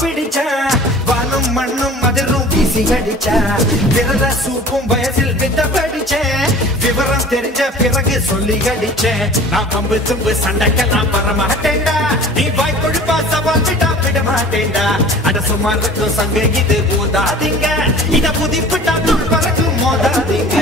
பிடிச்சா வானும் மண்ணும் அதிரும் வீசி அடிச்சா விரத சூப்பும் வயசில் வித்த படிச்சேன் விவரம் தெரிஞ்ச பிறகு சொல்லி அடிச்சேன் நான் பம்பு தும்பு சண்டைக்கெல்லாம் வர மாட்டேன்டா நீ வாய் கொழுப்பா சவால் விட்டா விட மாட்டேன்டா அட சுமார் இருக்கும் சங்க இது போதாதீங்க இத புதிப்பிட்டா துள் பறக்கும் மோதாதீங்க